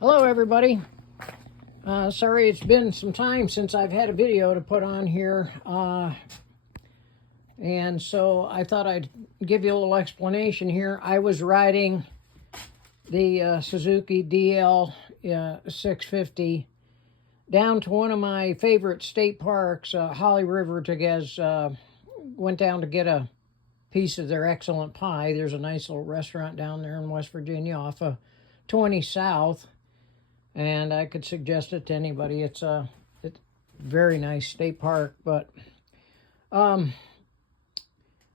Hello everybody. Sorry it's been some time since I've had a video to put on here, and so I thought I'd give you a little explanation here. I was riding the Suzuki DL 650 down to one of my favorite state parks, Holly River, went down to get a piece of their excellent pie. There's a nice little restaurant down there in West Virginia off of 20 South. And I could suggest it to anybody. It's a very nice state park, but I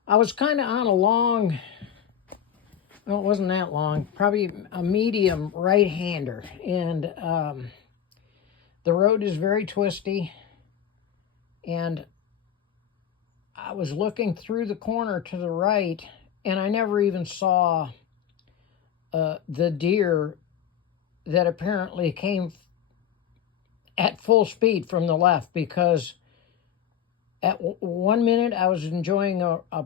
was kind of on a long, well, it wasn't that long, probably a medium right-hander, and the road is very twisty, and I was looking through the corner to the right, and I never even saw the deer that apparently came at full speed from the left, because at 1 minute I was enjoying a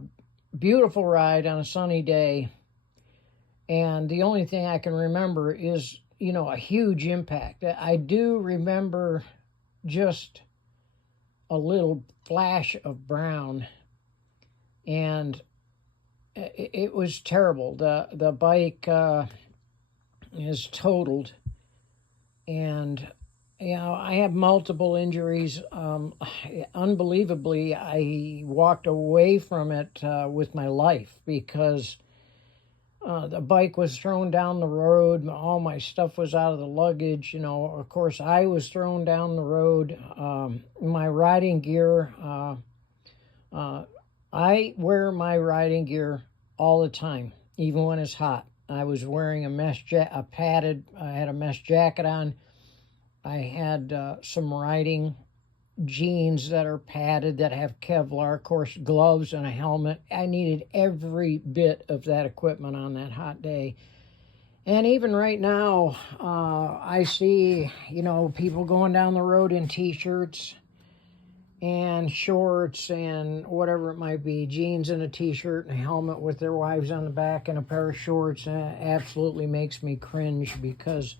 beautiful ride on a sunny day, and the only thing I can remember is, a huge impact. I do remember just a little flash of brown, and it was terrible. The bike is totaled, and I have multiple injuries. Unbelievably, I walked away from it with my life, because the bike was thrown down the road. All my stuff was out of the luggage. Of course, I was thrown down the road. My riding gear, I wear my riding gear all the time, even when it's hot. I was wearing I had a mesh jacket on. I had some riding jeans that are padded, that have Kevlar, of course, gloves and a helmet. I needed every bit of that equipment on that hot day. And even right now, I see, people going down the road in t-shirts and shorts and whatever it might be, jeans and a t-shirt and a helmet with their wives on the back and a pair of shorts. Absolutely makes me cringe, because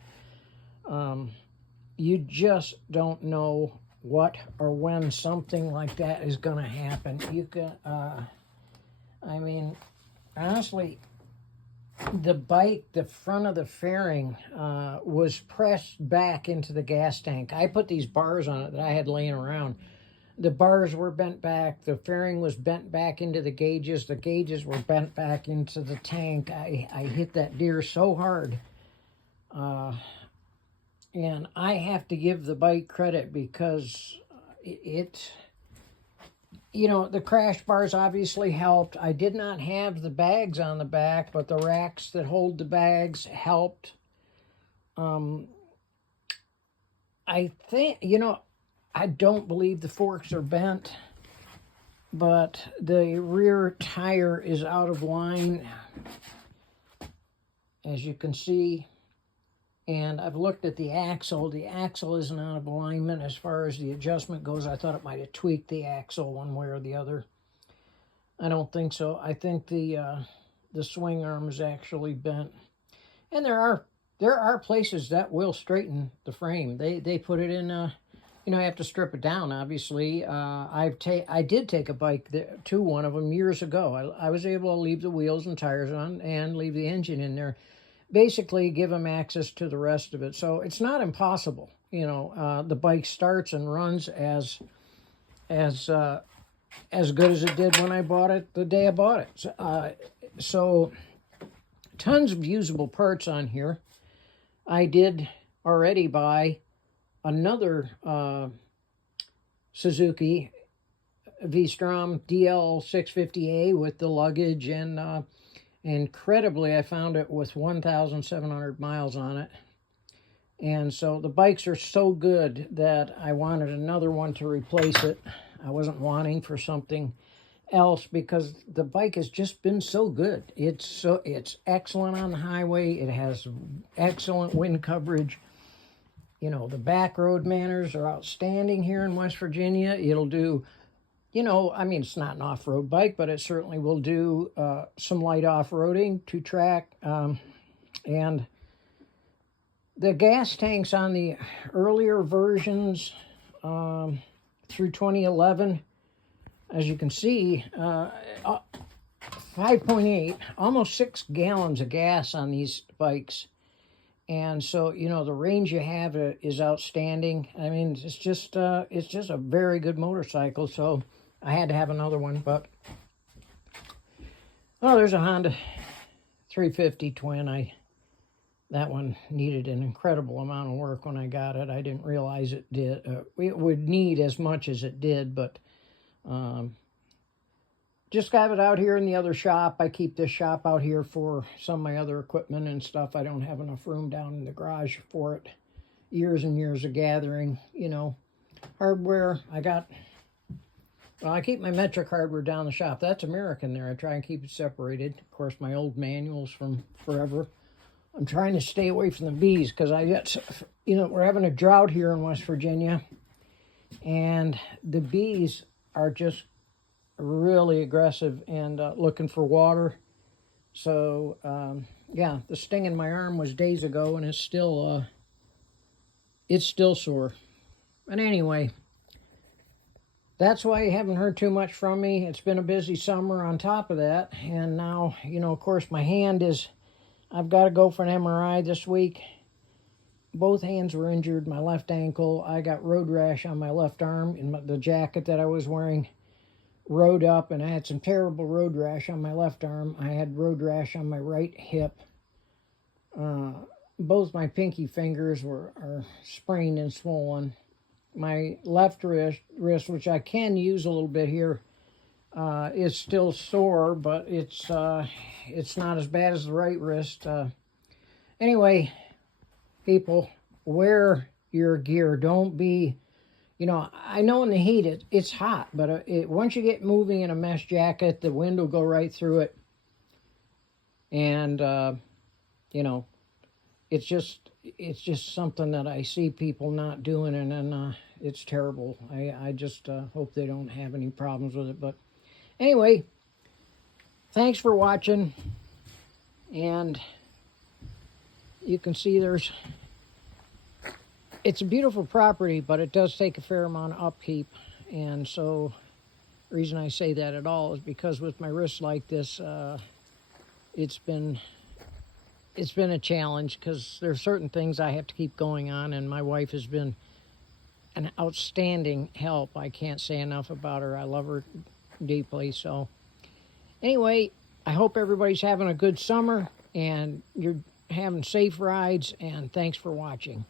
you just don't know what or when something like that is going to happen. You can, honestly, the front of the fairing was pressed back into the gas tank. I put these bars on it that I had laying around. The bars were bent back. The fairing was bent back into the gauges. The gauges were bent back into the tank. I hit that deer so hard. And I have to give the bike credit, because the crash bars obviously helped. I did not have the bags on the back, but the racks that hold the bags helped. I think, I don't believe the forks are bent, but the rear tire is out of line, as you can see. And I've looked at the axle. The axle isn't out of alignment as far as the adjustment goes. I thought it might have tweaked the axle one way or the other. I don't think so. I think the swing arm is actually bent. And there are places that will straighten the frame. They put it in. You have to strip it down, obviously. I did take a bike to one of them years ago. I was able to leave the wheels and tires on and leave the engine in there. Basically give them access to the rest of it. So it's not impossible. The bike starts and runs as good as it did when I bought it, the day I bought it. So tons of usable parts on here. I did already buy another Suzuki VStrom DL 650A with the luggage, and incredibly, I found it with 1,700 miles on it. And so the bikes are so good that I wanted another one to replace it. I wasn't wanting for something else, because the bike has just been so good. It's excellent on the highway. It has excellent wind coverage. The back road manners are outstanding here in West Virginia. It'll do, it's not an off-road bike, but it certainly will do some light off-roading, 2-track, and The gas tanks on the earlier versions through 2011, as you can see, 5.8, almost 6 gallons of gas on these bikes. And so, you know, the range you have is outstanding. I mean, it's just a very good motorcycle. So I had to have another one. But, oh, there's a Honda 350 twin. That one needed an incredible amount of work when I got it. I didn't realize it did. It would need as much as it did, but just got it out here in the other shop. I keep this shop out here for some of my other equipment and stuff. I don't have enough room down in the garage for it. Years and years of gathering, you know, hardware. I keep my metric hardware down the shop. That's American there. I try and keep it separated. Of course, my old manuals from forever. I'm trying to stay away from the bees because we're having a drought here in West Virginia, and the bees are just really aggressive and looking for water. So, yeah, the sting in my arm was days ago, and it's still sore. But anyway, that's why you haven't heard too much from me. It's been a busy summer on top of that, and now, you know, of course, my hand is... I've got to go for an MRI this week. Both hands were injured. My left ankle, I got road rash on my left arm, and the jacket that I was wearing rode up, and I had some terrible road rash on my left arm. I had road rash on my right hip. Both my pinky fingers are sprained and swollen. My left wrist, which I can use a little bit here, is still sore, but it's not as bad as the right wrist. Anyway, people, wear your gear. Don't be, you know, I know in the heat it's hot, but once you get moving in a mesh jacket, the wind will go right through it. And, you know, it's just something that I see people not doing, and then it's terrible. I just hope they don't have any problems with it. But anyway, thanks for watching, and you can see it's a beautiful property, but it does take a fair amount of upkeep, and so the reason I say that at all is because with my wrist like this, it's been a challenge because there's certain things I have to keep going on, and my wife has been an outstanding help. I can't say enough about her. I love her deeply. So anyway, I hope everybody's having a good summer and you're having safe rides, and thanks for watching.